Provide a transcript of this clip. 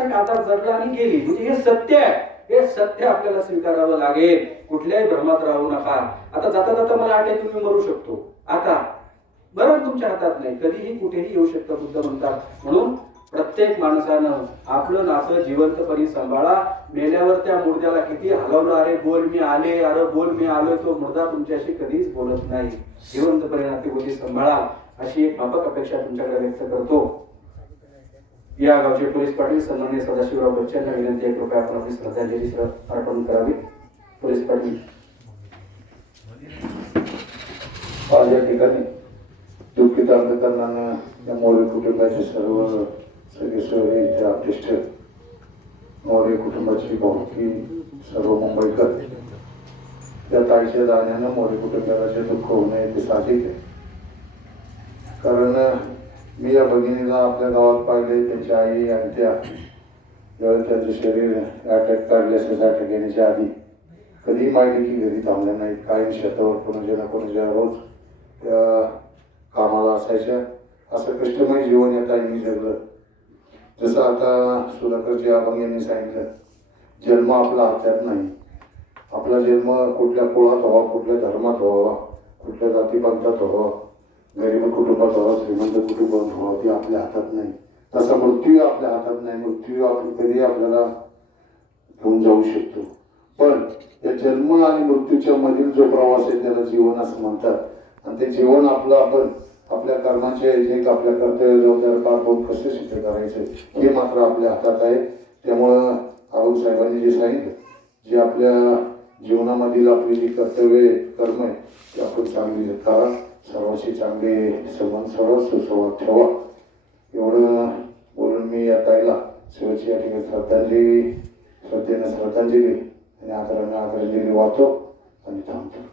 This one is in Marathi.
अवस्था कातात जडला आणि गेली म्हणजे हे सत्य आहे. हे सत्य आपल्याला स्वीकारावं लागेल. कुठल्याही भ्रमात राहू नका. आता जाता जाता मला वाटते तुम्ही मरू शकतो. आता बरोबर तुमच्या हातात नाही. कधीही कुठेही येऊ शकतं बुद्ध म्हणतात. म्हणून प्रत्येक माणसानं आपलं नातं जिवंतपणे सांभाळा. मेल्यावर त्या मुर्द्याला किती हलवलं अरे बोल मी आले. अरे बोल मी आलोय. तो मुर्दा तुमच्याशी कधीच बोलत नाही. जिवंतपणे नातेगोती सांभाळा. अशी एक मापक अपेक्षा तुमच्याकडे व्यक्त करतो. या गावचे पोलीस पाटील सन्मान्य सदाशिवराव बच्चन यांना विनंती आहे कृपया आपण आपली श्रद्धांजली अर्पण करावी. पोलीस पाटील. आज या ठिकाणी दुःखित आंबेडकरांना या मौर्य कुटुंबाचे सर्व सदस्य इथे आपटिष्ट मौर्य कुटुंबाची भाऊकी सर्व मुंबईकर. त्या ताईच्या जाण्यानं मौर्य कुटुंबाचे दुःख होणे ते साहजिक आहे. कारण मी या भगिनीला आपल्या गावात पाहिले त्यांची आई आणि त्या ज्यावेळेस त्याचं शरीर अटॅक काढले असेल अटॅक येण्याच्या आधी. कधीही माहिती की घरी थांबल्या नाहीत. कायम शेतावर कोणाच्या ना कोणाच्या रोज त्या कामाला असायच्या. असं कष्टमय जीवन या ताईंनी जगलं. जसं आता सुधाकरजी अभंग यांनी सांगितलं जन्म आपला हातात नाही. आपला जन्म कुठल्या कुळात व्हावा कुठल्या धर्मात व्हावा कुठल्या जातीपंथात व्हावा गरीब कुटुंबात व्हावा श्रीमंत कुटुंबात व्हावं ती आपल्या हातात नाही. तसा मृत्यू आपल्या हातात नाही मृत्यू आपण कधी आपल्याला घेऊन जाऊ शकतो. पण या जन्म आणि मृत्यूच्या मधील जो प्रवास आहे त्याला जीवन असं म्हणतात. आणि ते जीवन आपलं आपण आपल्या कर्माचे जे आपल्या कर्तव्य जबाबदार पार पाहून कसे सिद्ध करायचे हे मात्र आपल्या हातात आहे. त्यामुळं अरुण साहेबांनी जे सांगितलं जे आपल्या जीवनामधील आपली जी कर्तव्य कर्म आहे ते आपण चांगली करा सर्वांशी चांगले संबंध सर्व सुसंवाद ठेवा एवढं बोलून मी या ताईला शेवटची या ठिकाणी श्रद्धांजली श्रद्धेनं श्रद्धांजली आणि आदरानं आदरांजली वाहतो आणि थांबतो